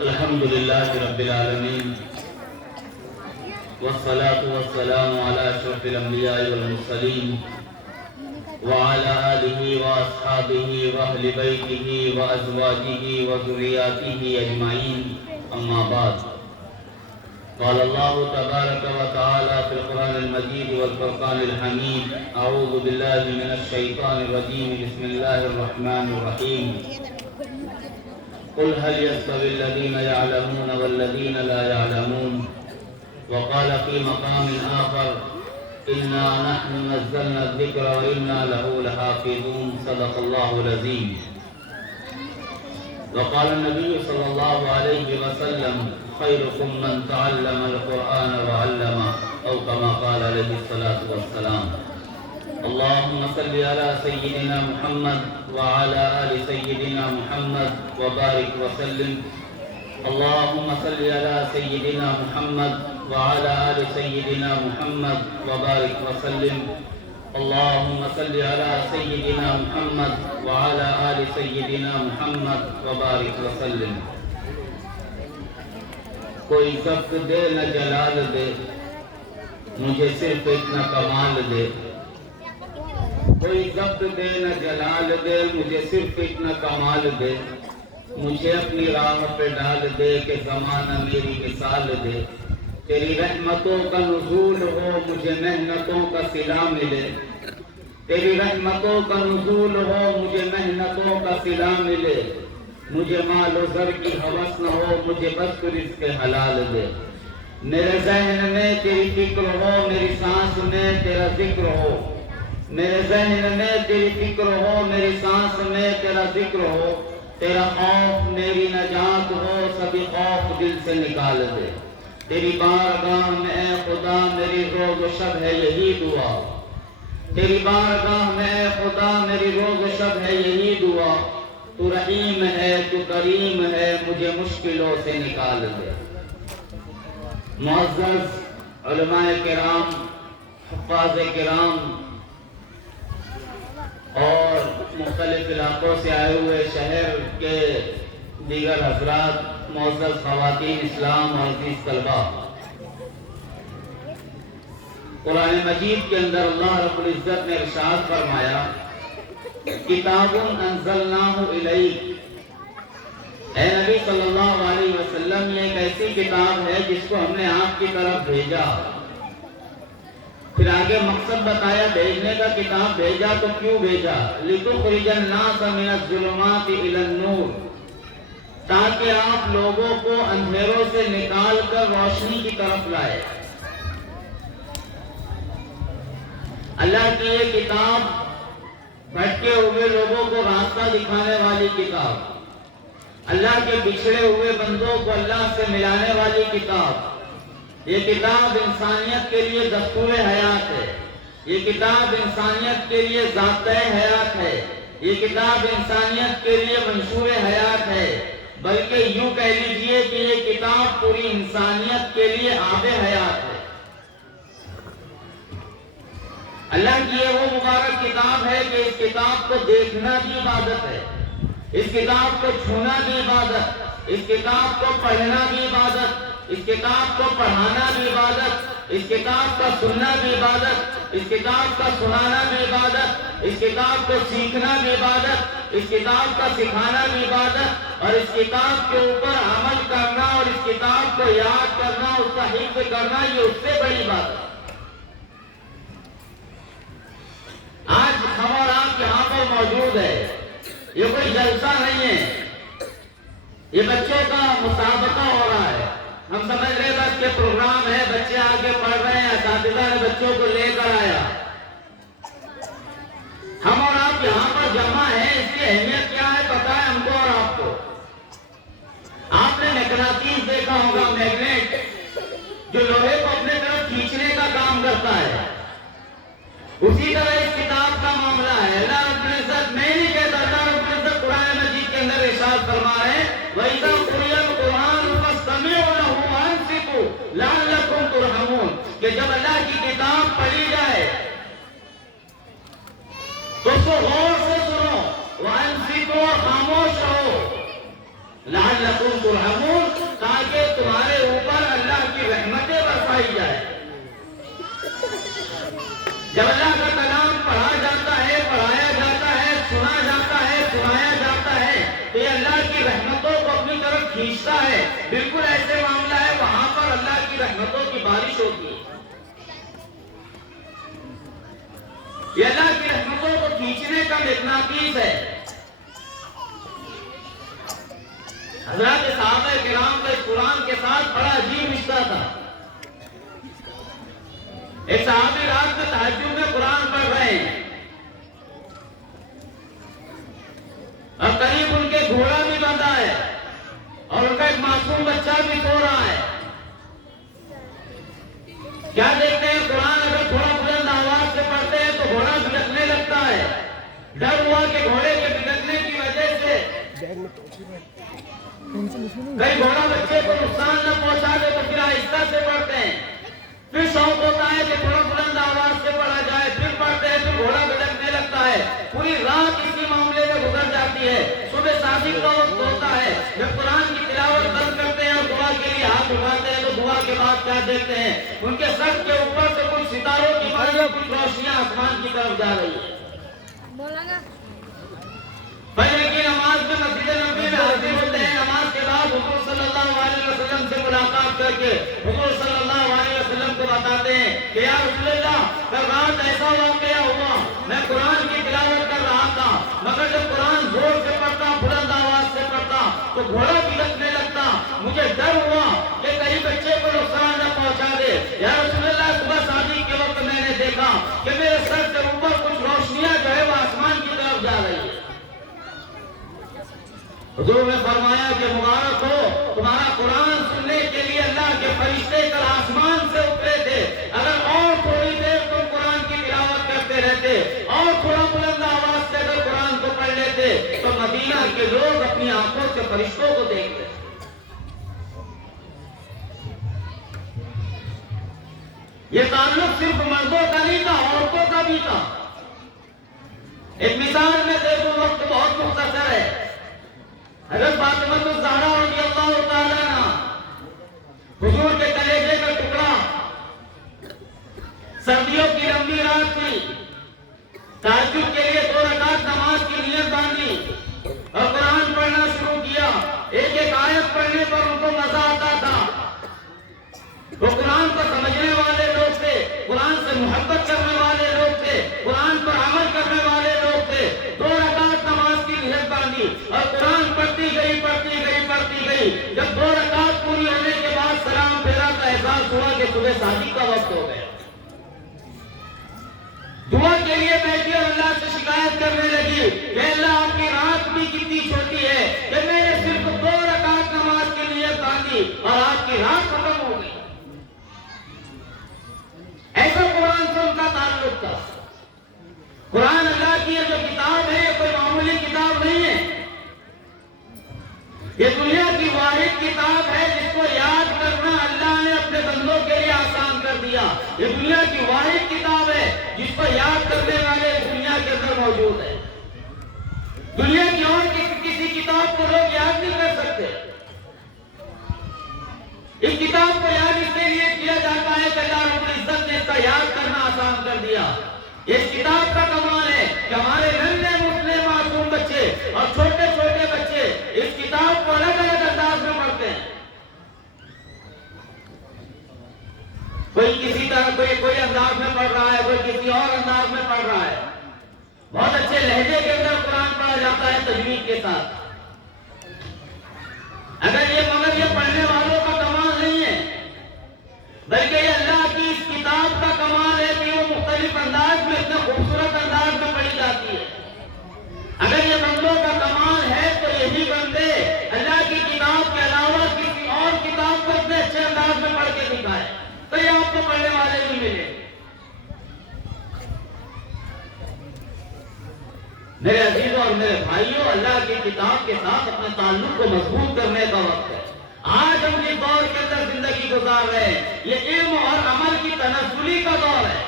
الحمد لله رب العالمين والصلاة والسلام على أشرف الأنبياء والمرسلين وعلى آله وأصحابه وأهل بيته وأزواجه وذرياته أجمعين أما بعد قال الله تبارك وتعالى في القرآن المجيد والفرقان الحميد أعوذ بالله من الشيطان الرجيم بسم الله الرحمن الرحيم قل هل يستوي الذين يعلمون والذين لا يعلمون وقال في مقام آخر إنا نحن نزلنا الذكر وإنا له لحافظون صدق الله العظيم وقال النبي صلى الله عليه وسلم خيركم من تعلم القرآن وعلمه أو كما قال عليه الصلاة والسلام اللهم صل على سيدنا محمد وعلى آل سيدنا محمد وبارك وسلم اللهم صل على سيدنا محمد وعلى آل سيدنا محمد وبارك وسلم اللهم صل على سيدنا محمد وعلى آل سيدنا محمد وبارك وسلم کوئی ضبط دے نہ جلال دے مجھے صرف اتنا کمال دے کوئی ضبط دے نہ جلال دے مجھے صرف اتنا کمال دے مجھے اپنی راہ پہ ڈال دے کہ زمانہ میری مثال دے تیری رحمتوں کا نزول ہو مجھے محنتوں کا صلہ ملے تیری رحمتوں کا نزول ہو مجھے محنتوں کا صلہ ملے مجھے مال و زر کی ہوس نہ ہو مجھے بس رزق حلال دے میرے ذہن میں تیری فکر ہو میری سانس میں تیرا ذکر ہو میرے ذہن میں تیری فکر ہو میری سانس میں تیرا ذکر ہو تیرا خوف میری نجات ہو سبھی خوف دل سے نکال دے تیری بارگاہ میں اے خدا میری روز و شب ہے یہی دعا تیری بارگاہ میں اے خدا میری روز و شب ہے یہی دعا تو رحیم ہے تو کریم ہے مجھے مشکلوں سے نکال دے معزز علماء کرام حفاظ کرام اور مختلف علاقوں سے آئے ہوئے شہر کے دیگر حضرات معزز خواتین اسلام اور عزیز طلباء قرآن مجید کے اندر اللہ رب العزت نے ارشاد فرمایا کتاب انزلناہ الیک اے نبی صلی اللہ علیہ وسلم یہ ایک ایسی کتاب ہے جس کو ہم نے آپ کی طرف بھیجا پھر آگے مقصد بتایا بھیجنے کا کتاب بھیجا تو کیوں بھیجا لِتُخْرِجَ النَّاسَ مِنَ الظُّلُمَاتِ إِلَى النُّورِ تاکہ آپ لوگوں کو اندھیروں سے نکال کر روشنی کی طرف لائے اللہ کی یہ کتاب بھٹکے ہوئے لوگوں کو راستہ دکھانے والی کتاب اللہ کے بچھڑے ہوئے بندوں کو اللہ سے ملانے والی کتاب یہ کتاب انسانیت کے لیے دستور حیات ہے یہ کتاب انسانیت کے لیے ضابطۂ حیات ہے یہ کتاب انسانیت کے لیے منشور حیات ہے بلکہ یوں کہہ لیجئے کہ یہ کتاب پوری انسانیت کے لیے آب حیات ہے اللہ کی یہ وہ مبارک کتاب ہے کہ اس کتاب کو دیکھنا بھی عبادت ہے اس کتاب کو چھونا بھی عبادت اس کتاب کو پڑھنا بھی عبادت اس کتاب کو پڑھانا بھی عبادت اس کتاب کا سننا بھی عبادت اس کتاب کا سنانا بھی عبادت اس کتاب کو سیکھنا بھی عبادت اس کتاب کا سکھانا بھی عبادت اور اس کتاب کے اوپر عمل کرنا اور اس کتاب کو یاد کرنا اس کا حفظ کرنا یہ اس سے بڑی عبادت آج ہم اور آپ یہاں پر موجود ہے یہ کوئی جلسہ نہیں ہے یہ بچوں کا مسابقہ ہو رہا ہے ہم سمجھ رہے بس کہ پروگرام ہے بچے آگے پڑھ رہے ہیں اساتذہ نے بچوں کو لے کر آیا ہم اور آپ یہاں پر جمع ہیں اس کی اہمیت کیا ہے پتہ ہے ہم کو اور آپ کو آپ نے مقناطیس دیکھا ہوگا میگنیٹ جو لوہے کو اپنے طرف کھینچنے کا کام کرتا ہے اسی طرح اس کتاب کا معاملہ ہے اللہ رب العزت میں نہیں کہتا اللہ رب العزت قرآن مجید کے اندر ارشاد فرما رہے ہیں وَإِذَا قُرِئَ الْقُرْآنُ فَاسْتَمِعُوا لَهُ وَأَنصِتُوا لَعَلَّكُمْ تُرْحَمُونَ کہ جب اللہ کی کتاب پڑھی جائے تو اس کو غور سے سنو وَأَنصِتُوا خاموش رہو لَعَلَّكُمْ تُرْحَمُونَ جب اللہ کا کلام پڑھا جاتا ہے، پڑھایا جاتا ہے، سنا جاتا ہے، سنایا جاتا ہے تو یہ اللہ کی رحمتوں کو اپنی طرف کھینچتا ہے۔ بالکل ایسے معاملہ ہے وہاں پر اللہ کی رحمتوں کی بارش ہوتی ہے۔ یہ اللہ کی رحمتوں کو کھینچنے کا مقناطیس ہے۔ حضرات صحابہ کرام کا اس قرآن کے ساتھ بڑا عجیب رشتہ تھا۔ ایک صحابی رات میں تہجد میں قرآن پڑھ رہے ہیں اور قریب ان کے گھوڑا بھی بندھا ہے اور ان کا ایک معصوم بچہ بھی سو رہا ہے۔ کیا دیکھتے ہیں قرآن اگر تھوڑا بلند آواز سے پڑھتے ہیں تو گھوڑا بھٹکنے لگتا ہے۔ ڈر ہوا کہ گھوڑے کے بھٹکنے کی وجہ سے کئی گھوڑا بچے کو نقصان نہ پہنچا دے تو پھر آہستہ سے پڑھتے ہیں۔ پھر شوق ہوتا ہے کہ تھوڑا بلند آواز سے پڑھا جائے، پھر پڑھتے ہیں، پھر گھوڑا بھٹکنے لگتا ہے۔ پوری رات اسی معاملے میں گزر جاتی ہے۔ صبح صادق کا وقت ہوتا ہے، جب قرآن کی تلاوت بند کرتے ہیں اور دعا کے لیے ہاتھ اٹھاتے ہیں تو دعا کے بعد کیا دیکھتے ہیں؟ ان کے سر کے اوپر سے کچھ ستاروں کی مانند کچھ روشنیاں آسمان کی طرف جا رہی ہے۔ فجر کی نماز میں مسجد نبوی میں حاضر ہوتے ہیں۔ نماز کے بعد حضور صلی اللہ علیہ وسلم سے ملاقات کر کے حضور صلی اللہ علیہ وسلم کو بتاتے ہیں کہ یا رسول اللہ، کل رات ایسا واقعہ ہوا، میں قرآن کی تلاوت کر رہا تھا مگر جب قرآن زور سے پڑھتا، بلند آواز سے پڑھتا تو گھوڑا بھٹکنے لگتا۔ مجھے ڈر ہوا کہ کہیں بچے کو نقصان نہ پہنچا دے۔ یا رسول اللہ، صبح صادق کے وقت میں نے دیکھا کہ میرے سر کے اوپر کچھ روشنیاں جو ہے وہ آسمان کی طرف جا رہی ہے۔ حضور نے فرمایا کہ مبارک ہو، تمہارا قرآن سننے کے لیے اللہ کے فرشتے کل آسمان سے اترے تھے۔ اگر اور تھوڑی دیر تم قرآن کی تلاوت کرتے رہتے اور تھوڑا بلند آواز سے اگر قرآن کو پڑھ لیتے تو مدینہ کے لوگ اپنی آنکھوں سے فرشتوں کو دیکھتے۔ یہ تعلق صرف مردوں کا نہیں تھا، عورتوں کا بھی تھا۔ ایک مثال میں دے دوں، وقت بہت مختصر ہے۔ حضرت فاطمہ الزہرا رضی اللہ تعالیٰ عنہ، حضور کے کلیجے کا ٹکڑا، سردیوں کی لمبی رات تھی، تہجد کے لیے 2 رکعت نماز کی نیت باندھی اور قرآن پڑھنا شروع کیا۔ ایک ایک آیت پڑھنے پر ان کو مزہ آتا تھا۔ وہ قرآن کو سمجھنے والے لوگ تھے، قرآن سے محبت کرنے والے لوگ تھے، قرآن پر عمل کرنے والے لوگ تھے۔ 2 رکعت نماز کی نیت باندھی اور قرآن پڑھتی گئی، پڑھتی گئی، پڑھتی گئی۔ جب 2 رکعت پوری ہونے کے بعد سلام پھیرا تو احساس ہوا کہ صبح صادق کا وقت ہو گیا۔ دعا کے لیے بیٹھی اور اللہ سے شکایت کرنے لگی کہ اللہ، آپ کی رات بھی کتنی چھوٹی ہے کہ میں نے صرف 2 رکعت نماز کی نیت باندھی اور آپ کی رات ختم ہو گئی۔ ایسا قرآن سے ان کا تعلق تھا۔ قرآن اللہ کی یہ جو کتاب ہے یہ کوئی معمولی کتاب نہیں ہے۔ یہ دنیا کی واحد کتاب ہے جس کو یاد کرنا اللہ نے اپنے بندوں کے لیے آسان کر دیا۔ یہ دنیا کی واحد کتاب ہے جس کو یاد کرنے والے دنیا کے اندر موجود ہے۔ دنیا کی اور کسی کتاب کو لوگ یاد نہیں کر سکتے۔ اس کتاب کو یاد اس کے لیے کیا جاتا ہے کہ اللہ رب العزت نے اس کا یاد کرنا آسان کر دیا۔ اس کتاب کا کمال ہے کہ ہمارے ننھے مسلے معصوم بچے اور چھوٹے چھوٹے بچے اس کتاب کو الگ الگ انداز میں پڑھتے ہیں۔ کوئی کسی طرح کوئی انداز میں پڑھ رہا ہے، کوئی کسی اور انداز میں پڑھ رہا ہے۔ بہت اچھے لہجے کے اندر قرآن پڑھا جاتا ہے تجوید کے ساتھ۔ مگر یہ پڑھنے والوں کا کمال نہیں ہے، بلکہ یہ اللہ کی اس کتاب کا کمال ہے کہ وہ مختلف انداز میں، اتنے خوبصورت انداز میں پڑھی جاتی ہے۔ اگر یہ بندوں کا کمال ہے تو یہی بندے اللہ کی کتاب کے علاوہ کسی اور کتاب کو اتنے اچھے انداز میں پڑھ کے دکھائے تو یہ آپ کو پڑھنے والے بھی ملے۔ میرے عزیزوں اور میرے بھائیوں، اللہ کی کتاب کے ساتھ اپنے تعلق کو مضبوط کرنے کا وقت ہے۔ آج ہم جس دور کے اندر زندگی گزار رہے ہیں یہ علم اور عمل کی تنزلی کا دور ہے۔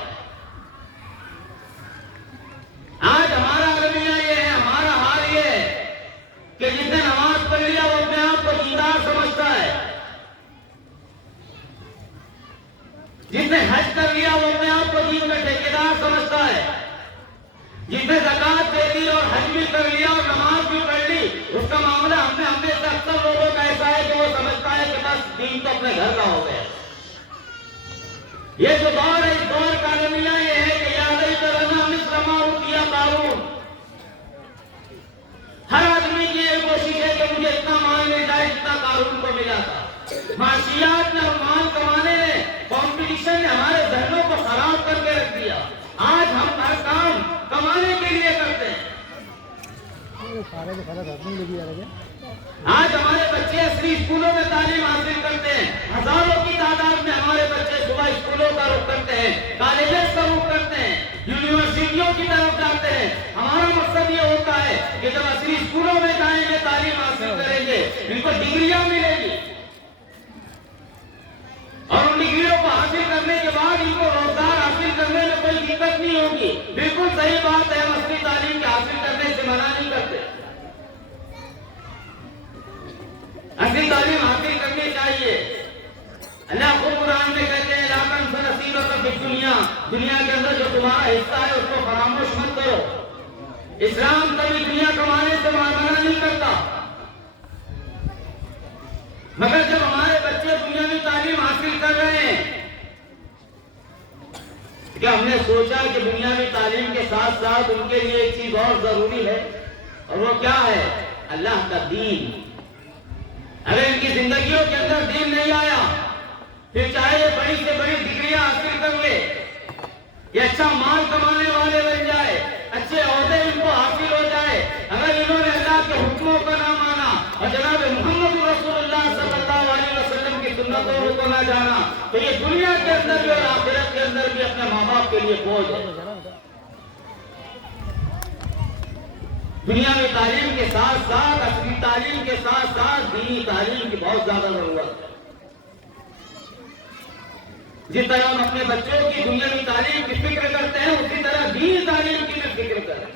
آج ہمارا رویہ یہ ہے، ہمارا حال یہ ہے کہ جس نے نماز پڑھ لیا وہ اپنے آپ کو دیندار سمجھتا ہے، جس نے حج کر لیا وہ اپنے آپ کو دین کا ٹھیکیدار سمجھتا ہے۔ جس نے زکات دے دی اور حج بھی کر لیا اور نماز بھی پڑھ لی، اس کا معاملہ ہم میں سے اکثر لوگوں کا ایسا ہے کہ وہ سمجھتا ہے کہ بس دین تو اپنے گھر کا ہو گیا۔ یہ جو دور ہے، اس دور کا رویہ یہ ہے کہ یاد کرنا مصر ما اوتیٰ قارون۔ ہر آدمی کی یہ کوشش ہے کہ مجھے اتنا مال مل جائے جتنا قارون کو ملا تھا۔ معاشیات نے اور مال کمانے نے، کمپٹیشن نے ہمارے ذہنوں کو خراب کر کے رکھ دیا۔ آج ہم ہر کام کمانے کے لیے کرتے ہیں۔ آج ہمارے بچے اصلی اسکولوں میں تعلیم حاصل کرتے ہیں، ہزاروں کی تعداد میں ہمارے بچے صبح اسکولوں کا رخ کرتے ہیں، کالجز کا رخ کرتے ہیں، یونیورسٹیوں کی طرف جاتے ہیں۔ ہمارا مقصد یہ ہوتا ہے کہ جب اصلی اسکولوں میں جائیں گے، تعلیم حاصل کریں گے، ان کو ڈگریاں ملیں گی، اور ان ڈگریوں کو حاصل کرنے کے بعد ان کو روزگار حاصل کرنے میں کوئی دقت نہیں ہوگی۔ بالکل صحیح بات ہے، ہم اصلی تعلیم کے حاصل کرنے سے منع نہیں کرتے، اصلی تعلیم حاصل کرنی چاہیے۔ اللہ خود قرآن میں کہتے ہیں لا تنس نصیبک فی الدنیا، دنیا کے اندر جو تمہارا حصہ ہے اس کو فراموش مت کرو۔ اسلام کبھی دنیا کمانے سے منع نہیں کرتا، مگر جب ہمارے بچے دنیاوی تعلیم حاصل کر رہے ہیں، کہ ہم نے سوچا کہ دنیاوی تعلیم کے ساتھ ساتھ ان کے لیے ایک چیز اور ضروری ہے، اور وہ کیا ہے؟ اللہ کا دین۔ اگر ان کی زندگیوں کے اندر دین نہیں آیا، پھر چاہے یہ بڑی سے بڑی ڈگریاں حاصل کر لے، یہ اچھا مال کمانے والے بن جائے، اچھے عہدے ان کو حاصل ہو جائے، اگر انہوں نے اللہ کے حکموں کا نہ مانا اور جناب محمد رسول اللہ صلی اللہ علیہ وسلم کی سنتوں کو نہ جانا، تو یہ دنیا کے اندر بھی اور آخرت کے اندر بھی اپنے ماں باپ کے لیے بوجھ ہے۔ دنیا میں تعلیم کے ساتھ ساتھ، اصلی تعلیم کے ساتھ ساتھ دینی تعلیم کی بہت زیادہ ضرورت ہے۔ جس طرح ہم اپنے بچوں کی دنیاوی تعلیم کی فکر کرتے ہیں، اسی طرح دینی تعلیم کی بھی فکر کریں۔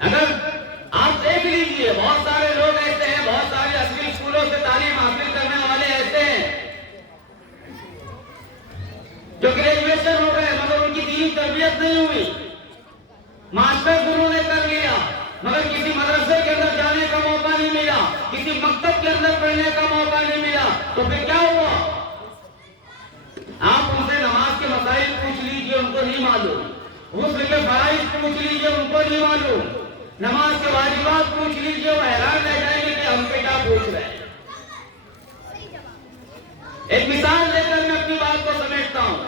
اگر آپ دیکھ لیجئے، بہت سارے لوگ ایسے ہیں، بہت سارے اصلی اسکولوں سے تعلیم حاصل کرنے والے ایسے ہیں جو گریجویشن ہو گئے مگر ان کی دینی تربیت نہیں ہوئی، ماسٹرز انہوں نے کر لیا مگر کسی مدرسے کے اندر جانے کا موقع نہیں ملا، کسی مکتب کے اندر پڑھنے کا موقع نہیں ملا، تو پھر کیا ہوا؟ آپ ان سے نماز کے مسائل پوچھ لیجئے، ان کو نہیں معلوم، غسل کے فرائض پوچھ لیجئے، ان کو نہیں معلوم، نماز کے واجبات پوچھ لیجئے، وہ حیران رہ جائیں گے کہ ہم پہ کیا پوچھ رہے ہیں۔ ایک مثال لے کر میں اپنی بات کو سمیٹتا ہوں۔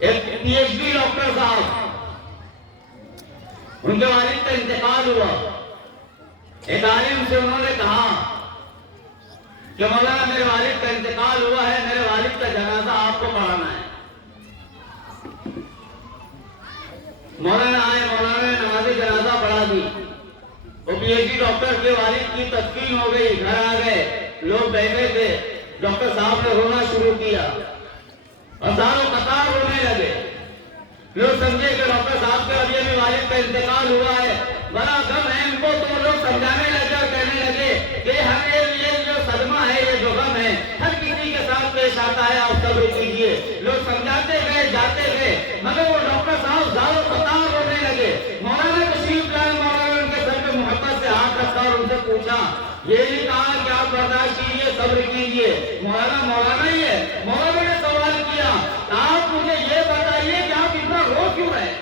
ایک پی ایچ ڈی ڈاکٹر صاحب، ان کے والد کا انتقال ہوا، ایک عالم سے انہوں نے کہا کہ مولانا میرے والد کا انتقال ہوا ہے، میرے والد کا جنازہ آپ کو پڑھانا ہے۔ مولانا آئے، مولانا نے نماز جنازہ پڑھا دی، وہ پی ایچ ڈی ڈاکٹر کے والد کی تدفین ہو گئی، گھر آ گئے، لوگ بیٹھے تھے، ڈاکٹر صاحب نے رونا شروع کیا اور ساروں قطار رونے لگے۔ لوگ سمجھے کہ ڈاکٹر صاحب کے ابھی ابھی والد کا انتقال ہوا ہے، بڑا غم ہے ان کو، تو لوگ سمجھانے لگے اور کہنے لگے کہ یہ جو صدمہ ہے، یہ جو غم ہے، ہر کسی کے ساتھ پیش آتا ہے، آپ صبر کیجیے۔ لوگ سمجھاتے گئے، جاتے گئے، مگر وہ ڈاکٹر صاحب زاروں قطار رونے لگے۔ مولانا تشریف لائے، مولانا ان کے سر پہ محبت سے ہاتھ رکھا اور ان سے پوچھا، یہ نہیں کہا کہ آپ برداشت کیجیے، صبر کیجیے، مولانا ہی ہے۔ مولانا نے سوال کیا، آپ مجھے یہ بتائیے کہ آپ اتنا رو کیوں رہے؟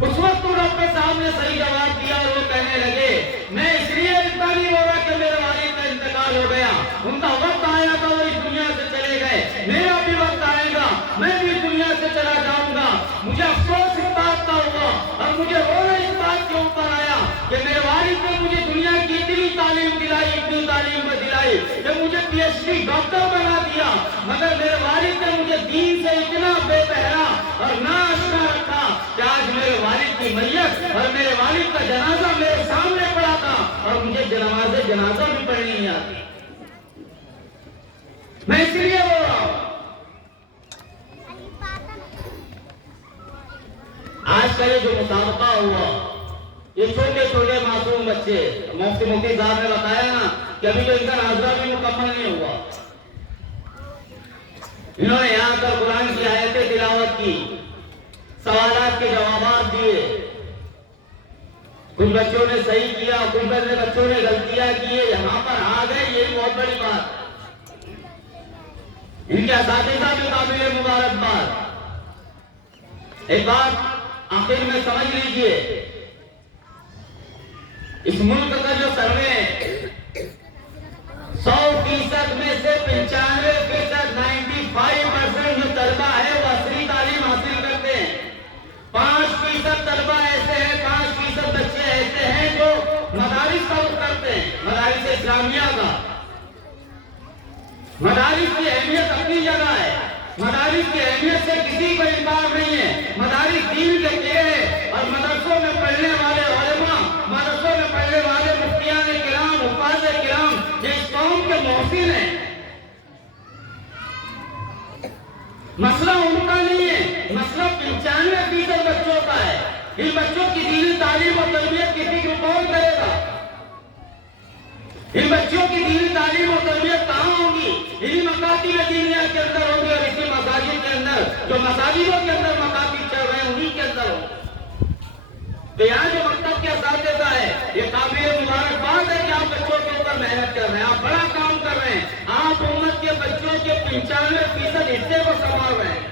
اس وقت تو ڈاکٹر صاحب نے صحیح جواب دیا اور وہ کہنے لگے، میں اس لیے اتنا نہیں رو رہا کہ میرے والد کا انتقال ہو گیا، ان کا وقت آیا تھا، وہ اس دنیا سے چلے گئے، میرا بھی وقت آئے گا، میں بھی اس دنیا سے چلا جاؤں گا۔ مجھے افسوس اس بات کا ہوا اور مجھے رونا اس بات کے اوپر آیا کہ میرے والد نے مجھے دنیا کی اتنی تعلیم دلائی، اتنی تعلیم دلائی کہ مجھے پی ایچ ڈی ڈاکٹر بنا دیا، مگر میرے والد نے مجھے دین سے اتنا بے بہرا اور ناآشنا رکھا کہ آج میرے والد کی میت اور میرے والد کا جنازہ میرے سامنے پڑا تھا اور مجھے جنازہ بھی پڑھنی نہیں آتی۔ میں اس لیے بول رہا ہوں، آج کا یہ جو مسابقہ ہوا، یہ چھوٹے چھوٹے معصوم بچے، مفتی صاحب نے بتایا نا کہ ابھی تو ان کا نازلہ بھی مکمل نہیں ہوا. انہوں نے یہاں پر قرآن کی آیتیں تلاوت کی، سوالات کے جوابات دیے. کچھ بچوں نے صحیح کیا، کچھ بچوں نے غلطیاں کیے، یہاں پر آ گئے، یہی بہت بڑی بات. ان کے اساتذہ بھی قابل مبارکباد. ایک بات آخر میں سمجھ لیجئے، اس ملک کا جو سروے 100% میں سے 95% 95% جو طلبہ ہے وہ عصری تعلیم حاصل کرتے ہیں. 5% طلبہ ایسے ہیں، 5% بچے ایسے ہیں جو مدارس کا رخ کرتے ہیں، مدارس اسلامیہ کا. مدارس کی اہمیت اپنی جگہ ہے، مدارس کی اہمیت سے کسی کو انکار نہیں ہے. مدارس دین کے پیڑے اور مدرسوں میں پڑھنے والے علماء، مدرسوں میں پڑھنے والے مفتیان کرام، حفاظ کرام یہ اس قوم کے محسن ہیں. مسئلہ ان کا نہیں ہے، مسئلہ 95% بچوں کا ہے. ان بچوں کی دینی تعلیم اور تربیت کی فکر کون کرے گا؟ ان بچوں کی دینی تعلیم اور تربیت کہاں ہوگی؟ انہی مکاتب دینیہ کے اندر ہوگی، اور اسی مساجد کے اندر جو مساجدوں کے اندر مکاتب چل رہے ہیں انہی کے اندر ہوگی. تو یہاں جو مکتب کے اساتذہ ہے یہ قابل مبارکباد ہے کہ آپ بچوں کے اوپر محنت کر رہے ہیں، آپ بڑا کام کر رہے ہیں. آپ امت کے بچوں کے 95% حصے کو سنبھال رہے ہیں.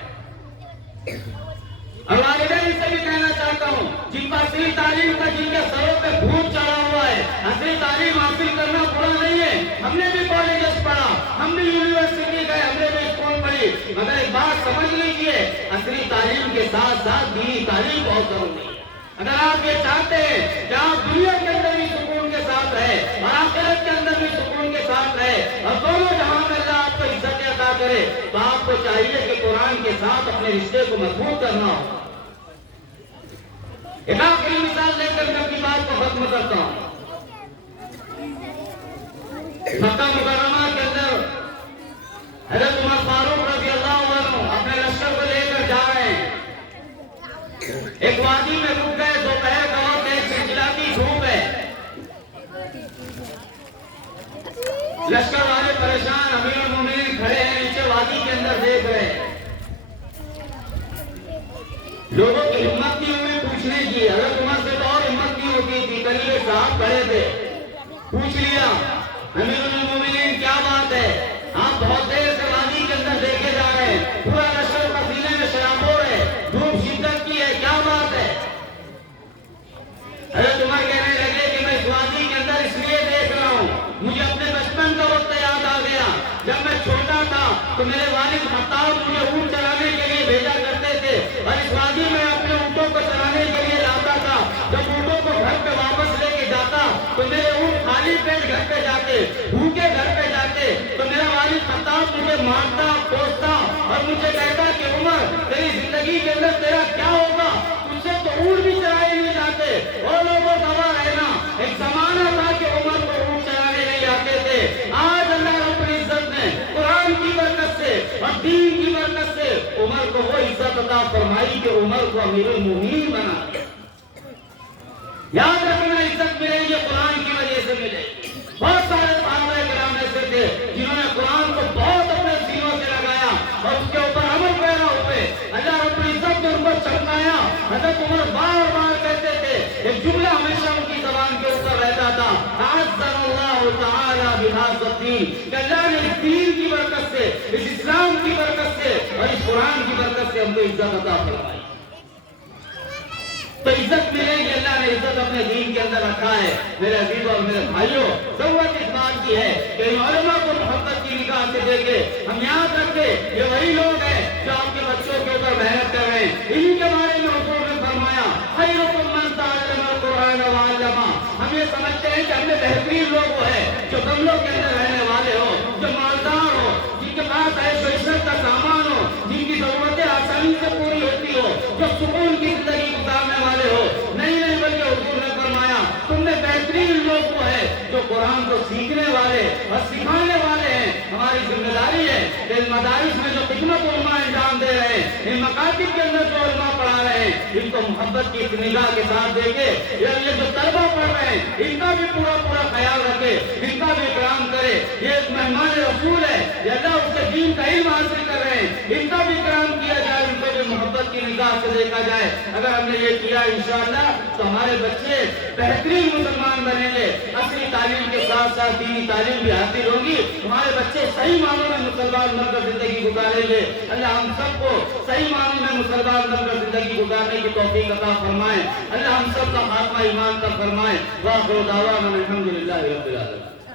اور والدین سے بھی کہنا چاہتا ہوں جن پر عصری تعلیم کا، جن کے سروں پہ بھوت چڑھا ہوا ہے، عصری تعلیم حاصل کرنا برا نہیں ہے. ہم نے بھی کالجز پڑھا، ہم بھی یونیورسٹی گئے، ہم نے بھی اسکول پڑھی، مگر ایک بات سمجھ لیجئے عصری تعلیم کے ساتھ ساتھ دینی تعلیم بہت ضروری ہے. اگر آپ یہ چاہتے ہیں کہ آپ دنیا کے اندر بھی سکون کے ساتھ رہے اور آخرت کے اندر بھی سکون کے ساتھ رہے اور دونوں جہاں میں اللہ آپ کو عزت عطا کرے، تو آپ کو چاہیے کہ قرآن کے ساتھ اپنے رشتے کو مضبوط کرنا ہو. ایک آخری مثال لے کر میں اپنی بات کو ختم کرتا ہوں. مکہ مکرمہ کے اندر حضرت عمر فاروق رضی اللہ عنہ اپنے لشکر کو لے کر جا رہے ہیں. ایک وادی میں رک گئے، دوپہر کا وقت ہے، چلچلاتی دھوپ ہے. لشکر والے پریشان، امیر المومنین کھڑے ہیں نیچے وادی کے اندر دیکھ رہے ہیں. لوگوں کی ہمت نہیں ہوئی پوچھنے کی. حضرت عمر سے تو اور ہمت نہیں ہوتی تھی. کلیے صاحب کھڑے تھے، پوچھ لیا امیر المومنین کیا بات ہے؟ آپ بہت دیر سے وادی کے اندر دیکھے جا رہے ہیں، پورا لشکر پسینے میں شرابور ہے، دھوپ شدت کی ہے، کیا بات ہے؟ حضرت عمر کہنے لگے کہ میں اس وادی کے اندر اس لیے دیکھ رہا ہوں، مجھے اپنے بچپن کا وقت یاد آ گیا. جب میں چھوٹا تھا تو میرے والد خطاب مجھے اونٹ چلانے کے لیے بھیجا کرتے تھے، اور اس وادی میں اپنے اونٹوں کو چلانے کے لیے لاتا تھا. جب اونٹوں کو گھر پہ واپس لے کے جاتا تو میرے اونٹ خالی پیٹ گھر پہ جاتے، بھوکے گھر پہ جاتے. تو میرا والد خطاب مجھے مارتا، کوستا اور مجھے کہتا کہ عمر تیری زندگی کے اندر تیرا کیا ہوگا؟ تجھ سے تو اونٹ بھی چلائے نہیں جاتے. اور لوگوں گواہ رہنا، ایک زمانہ تھا کہ عمر کو اونٹ چلانے نہیں آتے تھے. آج اللہ رب العزت نے قرآن کی برکت سے اور دین کی برکت سے عمر کو وہ عزت عطا فرمائی کہ عمر کو امیر المومنین بنا. یاد رکھنا عزت ملے گی قرآن کی وجہ سے ملے. بہت سارے صحابہ کرام ایسے تھے جنہوں نے قرآن کو بہت اپنے سینوں سے لگایا اور اس کے اوپر عمل پیرا ہوئے. اللہ رب العزت نے ان کو چمکایا. حضرت عمر بار بار کہتے تھے، ایک جملہ ہمیشہ ان کی زبان کے اوپر رہتا تھا، اعزنا اللہ تعالی بہذا الدین، کہ اللہ نے اس دین کی برکت سے، اس اسلام کی برکت سے اور اس قرآن کی برکت سے ہم کو عزت عطا فرمائی. تو عزت ملے گی، اللہ نے عزت اپنے دین کے اندر رکھا ہے. میرے عزیزوں اور میرے بھائیوں، ضرورت اس بات کی ہے کہ ان علماء کو محبت کی نگاہ سے دیکھے. ہم یاد رکھیں یہ وہی لوگ ہیں جو آپ کے بچوں کے اوپر محنت کر رہے ہیں. انہی کے بارے میں حضور نے فرمایا خیرکم من تعلم القرآن وعلمہ. ہم یہ سمجھتے ہیں کہ ہم میں بہترین لوگ وہ ہیں جو گملوں کے اندر رہنے والے ہو، جو مالدار ہو، جن کے پاس عیش و عشرت کا سامان ہو، جن کی ضرورتیں آسانی سے پوری ہوتی ہو، جو سکون کی زندگی گزارنے والے ہو. نہیں بلکہ حضور نے فرمایا تم میں بہترین لوگ وہ ہے جو قرآن کو سیکھنے والے اور سکھانے والے ہیں. ہماری ذمہ داری ہے کہ ان مدارس میں جو خدمت علماء انجام دے رہے ہیں، ان مکاتب کے اندر جو علماء پڑھا رہے ہیں، ہیں ان کو محبت کی نگاہ کے ساتھ دیکھے، یہ جو طلبہ پڑھ رہے ہیں ان کا بھی پورا خیال رکھے، ان کا بھی اکرام کرے، یہ ایک مہمان رسول ہے، یہ اللہ اس کے دین کا علم حاصل کر رہے ہیں، ان کا بھی اکرام کیا جائے، ان کو بھی محبت کی نگاہ سے دیکھا جائے۔ اگر ہم نے یہ کیا انشاءاللہ تو ہمارے بچے بہترین مسلمان بنیں گے، اصلی تعلیم کے ساتھ ساتھ دینی تعلیم بھی حاصل ہوگی، ہمارے بچے صحیح معنوں میں مسلمان بن کر زندگی گزاریں گے۔ اللہ ہم سب کو صحیح معنوں میں مسلمان بن کر زندگی گزارنے کی توفیق عطا فرمائے، اللہ ہم سب کا خاتمہ ایمان کا فرمائے۔ وآخر دعوانا الحمدللہ رب العالمین۔